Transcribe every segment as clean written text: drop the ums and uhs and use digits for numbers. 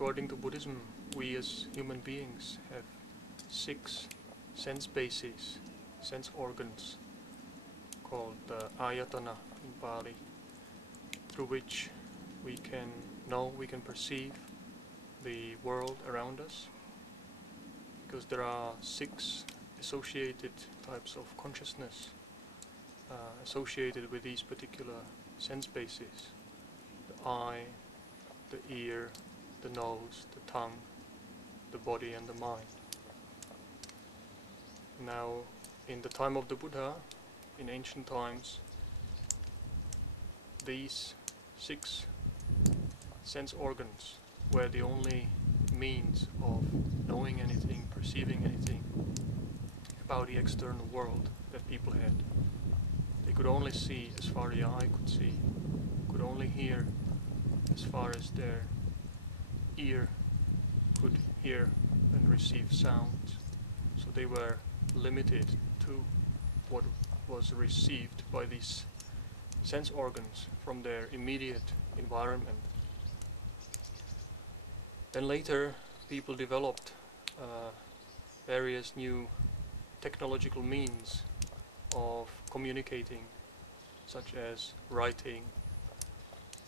According to Buddhism, we as human beings have 6 sense bases, sense organs, called ayatana in Pali, through which we can know, we can perceive the world around us, because there are 6 associated types of consciousness associated with these particular sense bases: the eye, the ear, the nose, the tongue, the body and the mind. Now, in the time of the Buddha, in ancient times, these 6 sense organs were the only means of knowing anything, perceiving anything about the external world that people had. They could only see as far as the eye could see, could only hear as far as their ear could hear and receive sounds. So they were limited to what was received by these sense organs from their immediate environment. Then later people developed various new technological means of communicating, such as writing,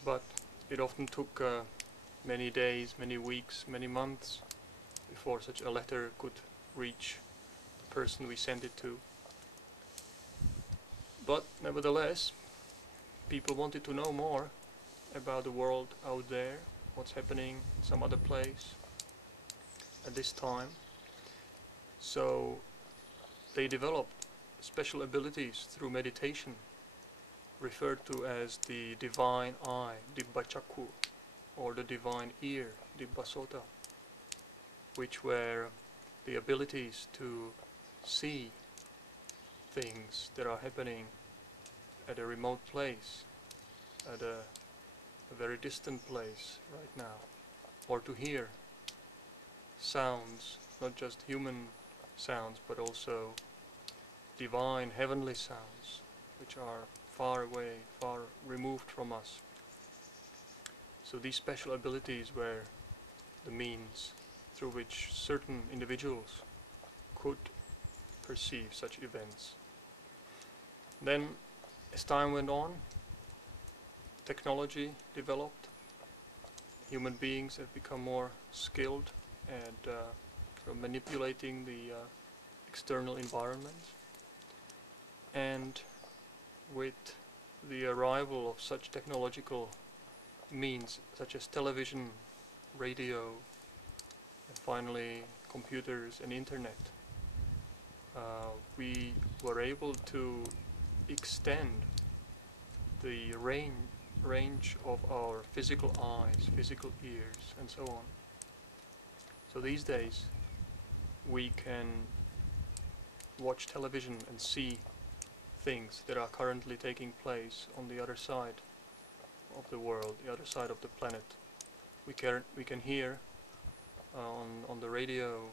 but it often took many days, many weeks, many months before such a letter could reach the person we sent it to. But nevertheless, people wanted to know more about the world out there, what's happening in some other place at this time. So they developed special abilities through meditation, referred to as the divine eye, dibba-cakkhu, or the divine ear, dibba-sota, which were the abilities to see things that are happening at a remote place, at a very distant place right now, or to hear sounds, not just human sounds, but also divine, heavenly sounds, which are far away, far removed from us. So these special abilities were the means through which certain individuals could perceive such events. Then, as time went on, technology developed. Human beings have become more skilled at manipulating the external environment. And with the arrival of such technological means, such as television, radio, and finally computers and internet, we were able to extend the range of our physical eyes, physical ears, and so on. So these days we can watch television and see things that are currently taking place on the other side of the world, the other side of the planet. We can hear on the radio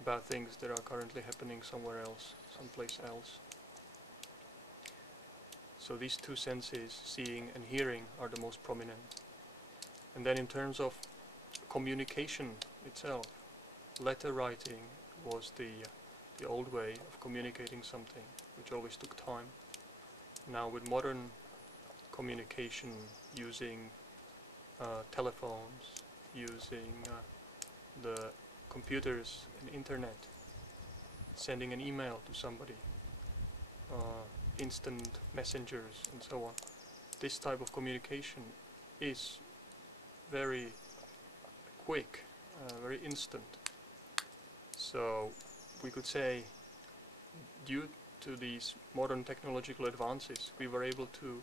about things that are currently happening somewhere else, someplace else. So these 2 senses, seeing and hearing, are the most prominent. And then in terms of communication itself, letter writing was the old way of communicating something, which always took time. Now with modern communication, using telephones, using the computers and internet, sending an email to somebody, instant messengers and so on. This type of communication is very quick, very instant. So we could say, due to these modern technological advances, we were able to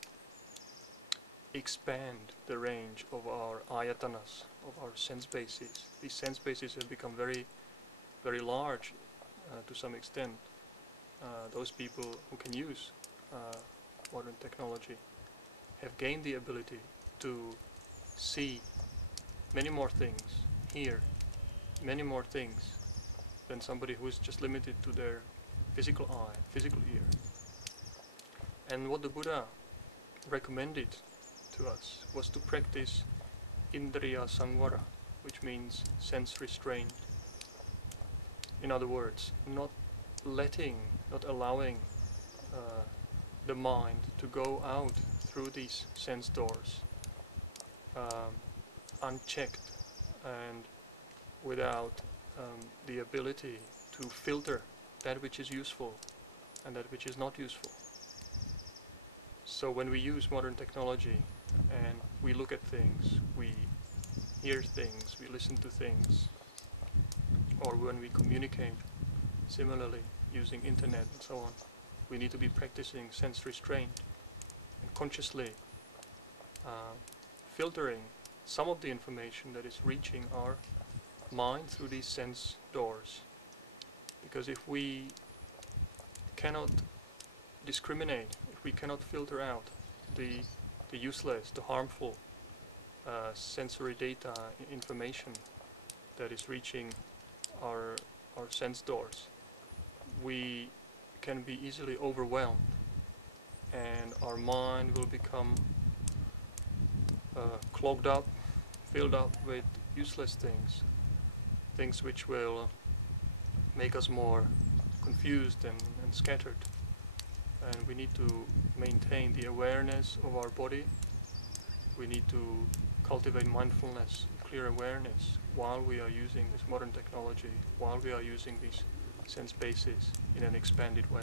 expand the range of our ayatanas, of our sense bases. These sense bases have become very, very large to some extent. Those people who can use modern technology have gained the ability to see many more things, hear many more things than somebody who is just limited to their physical eye, physical ear. And what the Buddha recommended to us was to practice indriya-samvara, which means sense restraint. In other words, not allowing the mind to go out through these sense doors unchecked and without the ability to filter that which is useful and that which is not useful. So when we use modern technology and we look at things, we hear things, we listen to things, or when we communicate similarly using internet and so on, we need to be practicing sense restraint and consciously filtering some of the information that is reaching our mind through these sense doors. Because if we cannot discriminate, if we cannot filter out the useless, the harmful sensory data information that is reaching our sense doors, we can be easily overwhelmed and our mind will become clogged up, filled up with useless things which will make us more confused and scattered. And we need to maintain the awareness of our body. We need to cultivate mindfulness, clear awareness while we are using this modern technology, while we are using these sense bases in an expanded way.